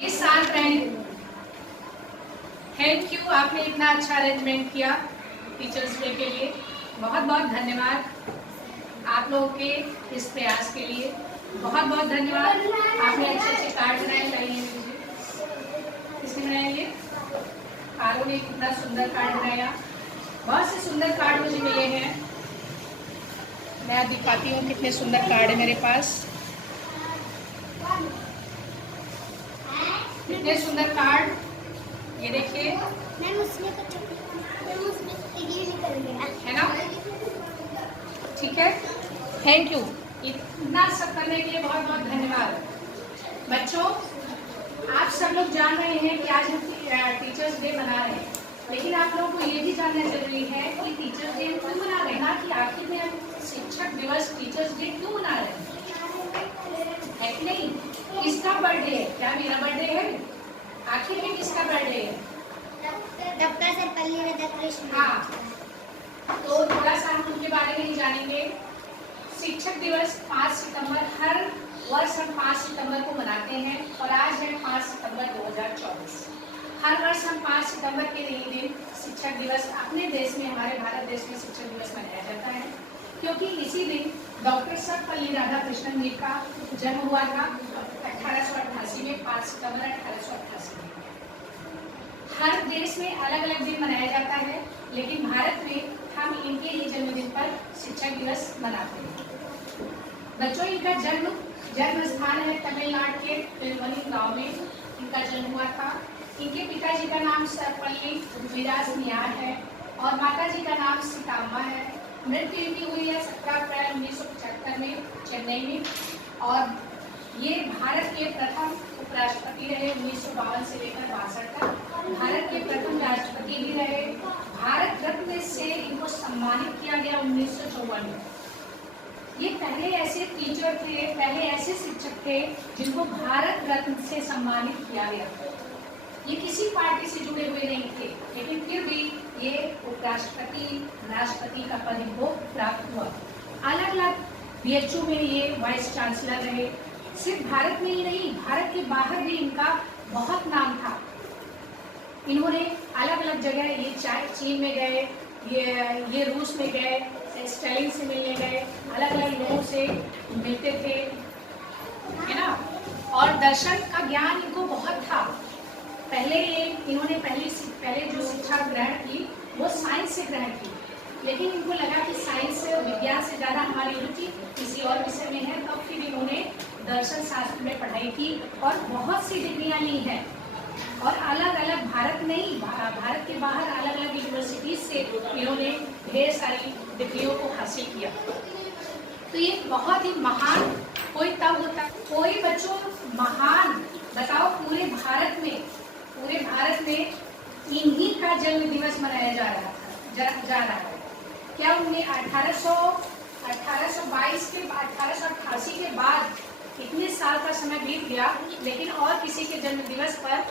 ये शांत रहें। थैंक यू, आपने इतना अच्छा अरेंजमेंट किया टीचर्स डे के लिए। बहुत बहुत धन्यवाद आप लोगों के इस प्रयास के लिए। बहुत बहुत धन्यवाद। आपने अच्छे अच्छे कार्ड बनाए। लाइए किसने बनाया? ये कारो ने कितना सुंदर कार्ड बनाया। बहुत से सुंदर कार्ड मुझे मिले हैं। मैं दिखाती हूँ कितने सुंदर कार्ड है मेरे पास। कितने सुंदर कार्ड, ये देखिए है ना। ठीक है, थैंक यू। इतना सब करने के लिए बहुत बहुत धन्यवाद। बच्चों, आप सब लोग जान रहे हैं कि आज हम टीचर्स डे मना रहे हैं, लेकिन आप लोगों को ये भी जानना जरूरी है कि टीचर्स डे क्यों मना रहे हैं, ना कि आखिर में हम शिक्षक दिवस टीचर्स डे क्यों मना रहे हैं, है कि नहीं। किसका बर्थडे है? क्या मेरा बर्थडे है? आखिर में किसका बर्थडे है? डॉक्टर सर्वपल्ली राधाकृष्णन। हाँ, तो थोड़ा सा हम उनके बारे में ही जानेंगे। शिक्षक दिवस 5 सितंबर, हर वर्ष हम 5 सितंबर को मनाते हैं और आज है 5 सितंबर 2024। हर वर्ष हम 5 सितंबर के दिन शिक्षक दिवस अपने देश में, हमारे भारत देश में शिक्षक दिवस मनाया जाता है, क्योंकि इसी दिन डॉक्टर सर्वपल्ली राधाकृष्णन जी का जन्म हुआ था 1888 में, 5 सितंबर 1888 में। हर देश में अलग अलग दिन मनाया जाता है, लेकिन भारत में हम इनके ही जन्मदिन पर शिक्षक दिवस मनाते हैं। बच्चों, इनका जन्म स्थान है तमिलनाडु के तिरुवनी गांव में इनका जन्म हुआ था। इनके पिताजी का नाम सर्वपल्ली विलास नियार है और माता जी का नाम सीताम्मा है। मृत्यु इनकी हुई है 17 अप्रैल 1975 में चेन्नई में। और ये भारत के प्रथम उपराष्ट्रपति रहे 1952 से लेकर 62 तक। भारत के प्रथम राष्ट्रपति भी रहे। भारत रत्न से इनको सम्मानित किया गया 1954 में। ये पहले ऐसे टीचर थे, पहले ऐसे शिक्षक थे जिनको भारत रत्न से सम्मानित किया गया। ये किसी पार्टी से जुड़े हुए नहीं थे, लेकिन फिर भी ये उपराष्ट्रपति, राष्ट्रपति का पद इनको प्राप्त हुआ। अलग अलग बीएचयू में ये वाइस चांसलर रहे। सिर्फ भारत में ही नहीं, भारत के बाहर भी इनका बहुत नाम था। इन्होंने अलग अलग जगह, ये चीन में गए, ये रूस में गए, स्टालिन से मिलने गए, अलग अलग लोगों से मिलते थे, है ना। और दर्शन का ज्ञान इनको बहुत था। इन्होंने पहले जो शिक्षा ग्रहण की वो साइंस से ग्रहण की, लेकिन इनको लगा कि साइंस से, विज्ञान से ज़्यादा हमारी रुचि किसी और विषय में है, तब फिर इन्होंने दर्शन शास्त्र में पढ़ाई की और बहुत सी डिग्रियाँ ली हैं। और अलग अलग, भारत नहीं, भारत के बाहर अलग अलग यूनिवर्सिटीज से इन्होंने ढेर सारी डिग्रियों को हासिल किया। तो ये बहुत ही महान, कोई तब होता, कोई बच्चों महान, बताओ पूरे भारत में इन्हीं का जन्म दिवस मनाया जा रहा है। क्या उन्हें 1888 के बाद इतने साल का समय बीत गया, लेकिन और किसी के जन्म दिवस पर,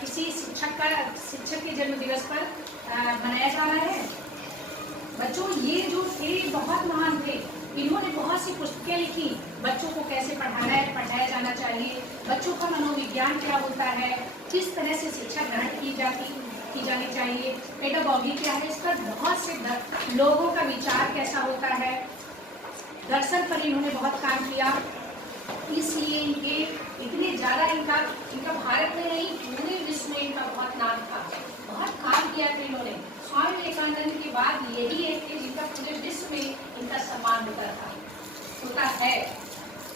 किसी शिक्षक के जन्म दिवस पर मनाया जा रहा है। बच्चों, ये जो थे बहुत महान थे। इन्होंने बहुत सी पुस्तकें लिखी, बच्चों को कैसे पढ़ाया जाना चाहिए, बच्चों का मनोविज्ञान क्या होता है, किस तरह से शिक्षा ग्रहण की जानी चाहिए, पेडागॉजी क्या है, इस पर बहुत से लोगों का विचार कैसा होता है। दर्शन पर इन्होंने बहुत काम किया, इसलिए इनके इतने ज़्यादा इनका भारत में नहीं, पूरे विश्व में इनका बहुत नाम था। बहुत काम किया था इन्होंने। स्वामी विवेकानंद के बाद यही एक थे जिनका पूरे विश्व में इनका सम्मान होता है।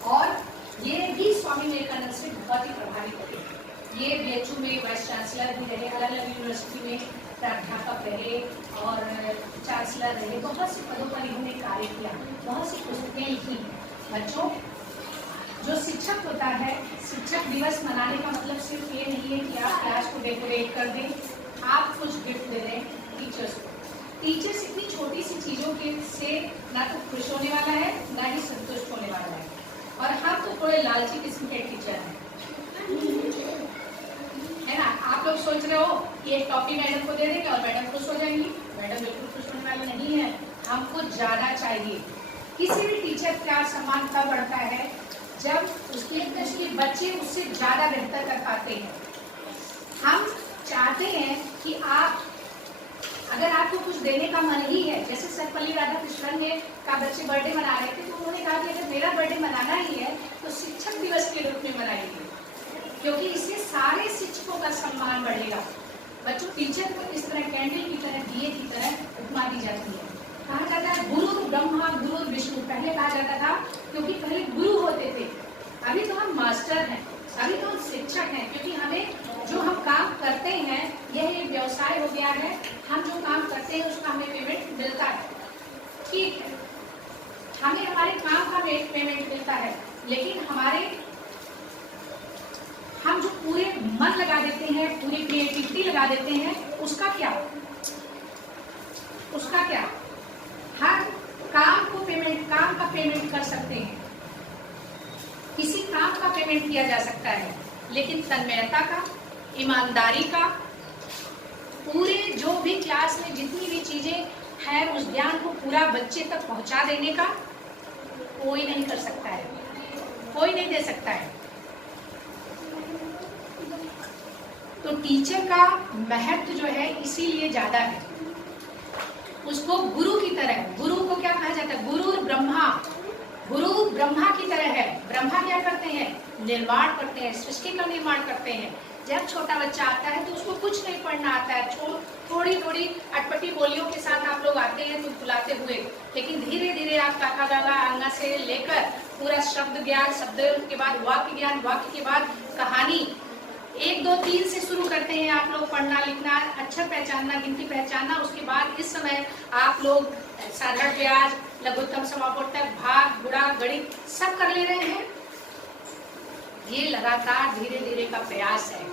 और ये भी स्वामी विवेकानंद से बहुत ही प्रभावित थे। ये बीएचयू में वाइस चांसलर भी रहे, अलग अलग यूनिवर्सिटी में प्राध्यापक रहे और चांसलर रहे, बहुत से पदों पर इन्होंने कार्य किया, बहुत सी पुस्तकें लिखी। बच्चों, जो शिक्षक होता है, शिक्षक दिवस मनाने का मतलब सिर्फ ये नहीं है कि आप क्लास को डेकोरेट कर दें, आप कुछ गिफ्ट दे दें टीचर्स को। टीचर्स इतनी छोटी सी चीज़ों के से ना तो खुश होने वाला है, ना ही संतुष्ट होने वाला है। और हम तो थोड़े लालची किस्म के टीचर हैं, है ना। आप लोग सोच रहे हो कि एक टॉपी मैडम को दे देंगे और मैडम खुश हो जाएंगी। मैडम बिल्कुल खुश होने वाली नहीं है, हमको ज़्यादा चाहिए। किसी भी टीचर का सम्मान तब बढ़ता है जब उसके बच्चे उससे ज्यादा बेहतर कर पाते हैं। हम चाहते हैं कि आप, अगर आपको कुछ देने का मन ही है, जैसे सर्वपल्ली राधाकृष्णन ने का बच्चे बर्थडे मना रहे थे, तो उन्होंने कहा कि अगर मेरा बर्थडे मनाना ही है तो शिक्षक दिवस के रूप में मनाएंगे, क्योंकि इससे सारे शिक्षकों का सम्मान बढ़ेगा। बच्चों, टीचर को इस तरह कैंडल की तरह, दिए की तरह उपमा दी जाती है। कहा जाता है गुरु ब्रह्मा गुरु विष्णु, पहले कहा जाता था क्योंकि पहले गुरु होते थे। अभी तो हम मास्टर हैं, अभी तो हम शिक्षक हैं, क्योंकि हमें जो हम काम करते हैं यह एक व्यवसाय हो गया है। हम जो काम करते हैं उसका हमें पेमेंट मिलता है, ठीक है, हमें हमारे काम का पेमेंट मिलता है, लेकिन हम जो पूरे मन लगा देते हैं, पूरी क्रिएटिविटी लगा देते हैं, उसका क्या? हर काम का पेमेंट कर सकते हैं, किसी काम का पेमेंट किया जा सकता है, लेकिन तन्मयता का, ईमानदारी का, पूरे जो भी क्लास में जितनी भी चीजें हैं उस ज्ञान को पूरा बच्चे तक पहुंचा देने का कोई नहीं कर सकता है, कोई नहीं दे सकता है। तो टीचर का महत्व जो है इसीलिए ज्यादा है। उसको गुरु की तरह, गुरु को क्या कहा जाता है? गुरु ब्रह्मा की तरह है। ब्रह्मा क्या करते हैं? निर्माण करते हैं, सृष्टि का निर्माण करते हैं। जब छोटा बच्चा आता है तो उसको कुछ नहीं पढ़ना आता है, थोड़ी थोड़ी अटपटी बोलियों के साथ आप लोग आते हैं तो बुलाते हुए, लेकिन धीरे धीरे आप काका गागा आंगा से लेकर पूरा शब्द ज्ञान, शब्द के बाद वाक्य ज्ञान, वाक्य के बाद कहानी, 1 2 3 से शुरू करते हैं आप लोग पढ़ना लिखना, अक्षर पहचानना, गिनती पहचानना। उसके बाद इस समय आप लोग साधारण ब्याज, लघुत्तम, समापवर्तक, भाग, गुणा, गणित सब कर ले रहे हैं। ये लगातार धीरे धीरे का प्रयास है।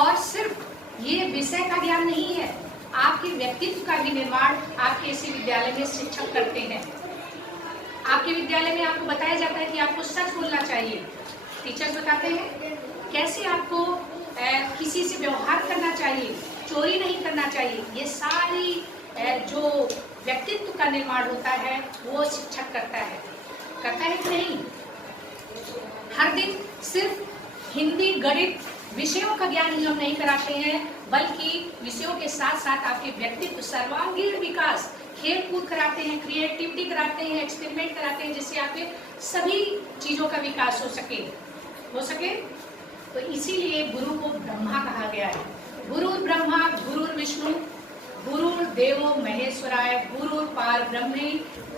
और सिर्फ ये विषय का ज्ञान नहीं है, आपके व्यक्तित्व का भी निर्माण आपके इसी विद्यालय में शिक्षक करते हैं। आपके विद्यालय में आपको बताया जाता है कि आपको सच बोलना चाहिए। टीचर्स बताते हैं कैसे आपको किसी से व्यवहार करना चाहिए, चोरी नहीं करना चाहिए। ये सारी जो व्यक्तित्व का निर्माण होता है वो शिक्षक करता है कि नहीं? हर दिन सिर्फ हिंदी गणित विषयों का ज्ञान ही हम नहीं कराते हैं, बल्कि विषयों के साथ साथ आपके व्यक्तित्व, सर्वांगीण विकास, खेल कूद कराते हैं, क्रिएटिविटी कराते हैं, एक्सपेरिमेंट कराते हैं, जिससे आपके सभी चीजों का विकास हो सके। तो इसीलिए गुरु को ब्रह्मा कहा गया है। गुरु ब्रह्मा गुरु विष्णु गुरु देवो महेश्वराय गुरु पार ब्रह्मे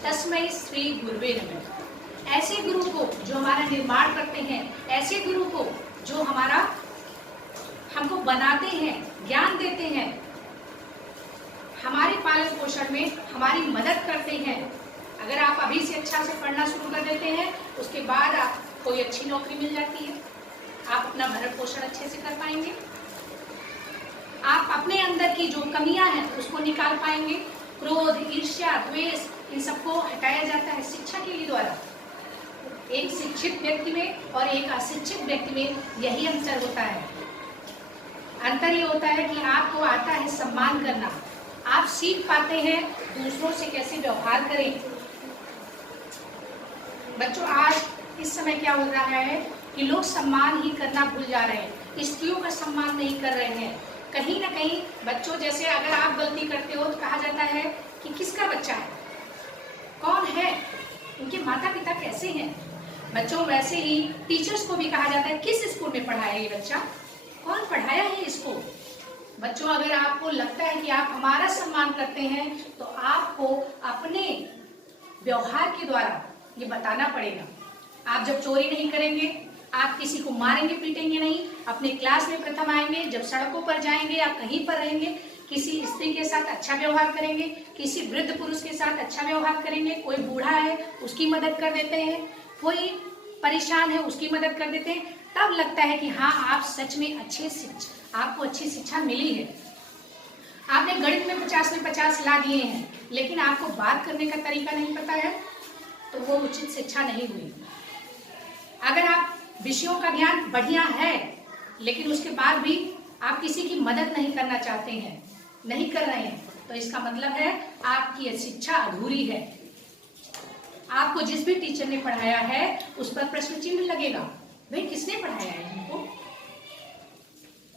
तस्मै श्री गुरुवे नमः। ऐसे गुरु को जो हमारा निर्माण करते हैं, ऐसे गुरु को जो हमको बनाते हैं, ज्ञान देते हैं, हमारे पालन पोषण में हमारी मदद करते हैं। अगर आप अभी से अच्छा से पढ़ना शुरू कर देते हैं, उसके बाद आपको कोई अच्छी नौकरी मिल जाती है, आप अपना भरण पोषण अच्छे से कर पाएंगे, आप अपने अंदर की जो कमियां हैं उसको निकाल पाएंगे। क्रोध, ईर्ष्या, द्वेष, इन सबको हटाया जाता है शिक्षा के द्वारा। एक शिक्षित व्यक्ति में और एक अशिक्षित व्यक्ति में यही अंतर होता है। अंतर ये होता है कि आपको आता है सम्मान करना, आप सीख पाते हैं दूसरों से कैसे व्यवहार करें। बच्चों, आज इस समय क्या हो रहा है कि लोग सम्मान ही करना भूल जा रहे हैं, स्त्रियों का सम्मान नहीं कर रहे हैं। कहीं ना कहीं बच्चों, जैसे अगर आप गलती करते हो तो कहा जाता है कि किसका बच्चा है, कौन है, उनके माता पिता कैसे हैं। बच्चों, वैसे ही टीचर्स को भी कहा जाता है किस स्कूल में पढ़ा है ये बच्चा, कौन पढ़ाया है इसको। बच्चों, अगर आपको लगता है कि आप हमारा सम्मान करते हैं तो आपको अपने व्यवहार के द्वारा ये बताना पड़ेगा। आप जब चोरी नहीं करेंगे, आप किसी को मारेंगे पीटेंगे नहीं, अपने क्लास में प्रथम आएंगे, जब सड़कों पर जाएंगे या कहीं पर रहेंगे, किसी स्त्री के साथ अच्छा व्यवहार करेंगे, किसी वृद्ध पुरुष के साथ अच्छा व्यवहार करेंगे, कोई बूढ़ा है उसकी मदद कर देते हैं, कोई परेशान है उसकी मदद कर देते हैं, तब लगता है कि हाँ, आप सच में आपको अच्छी शिक्षा मिली है। आपने गणित में 50 में 50 ला दिए हैं, लेकिन आपको बात करने का तरीका नहीं पता है, तो वो उचित शिक्षा नहीं हुई। अगर आप विषयों का ज्ञान बढ़िया है, लेकिन उसके बाद भी आप किसी की मदद नहीं करना चाहते हैं, नहीं कर रहे हैं, तो इसका मतलब है आपकी शिक्षा अधूरी है। आपको जिस भी टीचर ने पढ़ाया है उस पर प्रश्न चिन्ह लगेगा। भाई किसने पढ़ाया है इनको?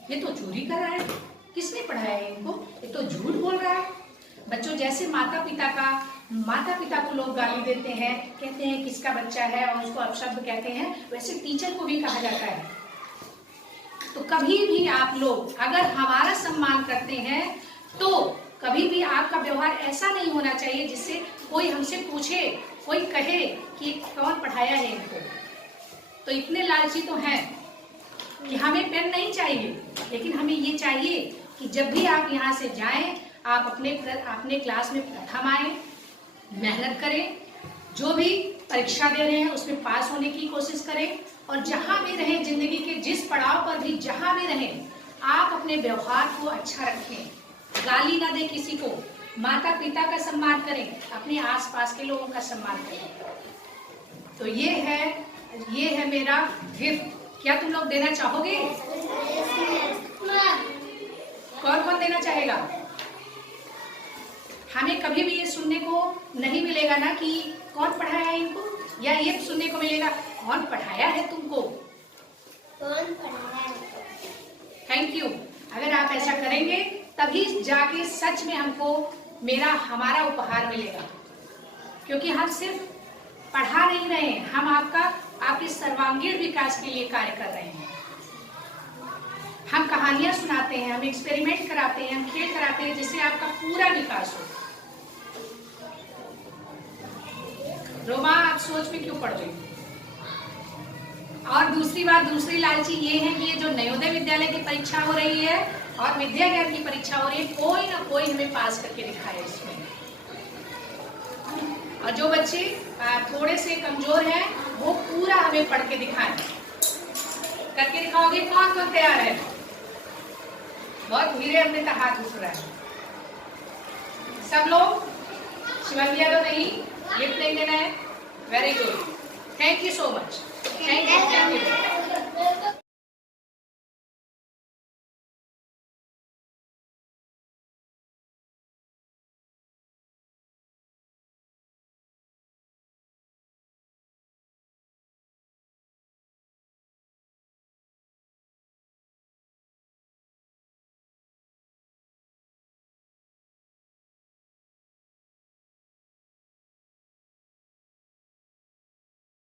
ये तो चोरी कर रहा है। किसने पढ़ाया है इनको? ये तो झूठ बोल रहा है। बच्चों, जैसे माता पिता को लोग गाली देते हैं, कहते हैं किसका बच्चा है और उसको अपशब्द कहते हैं, वैसे टीचर को भी कहा जाता है। तो कभी भी आप लोग अगर हमारा सम्मान करते हैं तो कभी भी आपका व्यवहार ऐसा नहीं होना चाहिए जिससे कोई हमसे पूछे, कोई कहे कि कौन पढ़ाया है इनको। तो इतने लालची तो हैं कि हमें पेन नहीं चाहिए, लेकिन हमें ये चाहिए कि जब भी आप यहाँ से जाएं आप अपने क्लास में प्रथम आए, मेहनत करें, जो भी परीक्षा दे रहे हैं उसमें पास होने की कोशिश करें, और जहाँ भी रहें, जिंदगी के जिस पड़ाव पर भी जहाँ भी रहें, आप अपने व्यवहार को अच्छा रखें, गाली ना दें किसी को, माता पिता का सम्मान करें, अपने आसपास के लोगों का सम्मान करें। तो ये है मेरा गिफ्ट। क्या तुम लोग देना चाहोगे? कौन कौन देना चाहेगा? हमें कभी भी ये सुनने को नहीं मिलेगा ना कि कौन पढ़ाया है इनको, या ये सुनने को मिलेगा कौन पढ़ाया है तुमको। कौन पढ़ाया है? Thank you. अगर आप ऐसा करेंगे तभी जाके सच में हमको हमारा उपहार मिलेगा, क्योंकि हम सिर्फ पढ़ा नहीं रहे हैं, हम आपके सर्वांगीण विकास के लिए कार्य कर रहे हैं। हम कहानियां सुनाते हैं, हम एक्सपेरिमेंट कराते हैं, हम खेल कराते हैं, जिससे आपका पूरा विकास हो। रोमा, आप सोच में क्यों पड़ रही हो? और दूसरी बात, दूसरी लालची ये है कि ये जो नवोदय विद्यालय की परीक्षा हो रही है और विद्या ज्ञान की परीक्षा हो रही है, कोई ना कोई हमें पास करके दिखाए इसमें। और जो बच्चे थोड़े से कमजोर हैं वो पूरा हमें पढ़ के दिखाएं। करके दिखाओगे? कौन कौन तैयार है? बहुत धीरे हमने का हाथ उठ रहा है। सब लोग? शिवांगी यादव नहीं, लिफ्ट नहीं देना है। Very good, thank you so much. Thank you.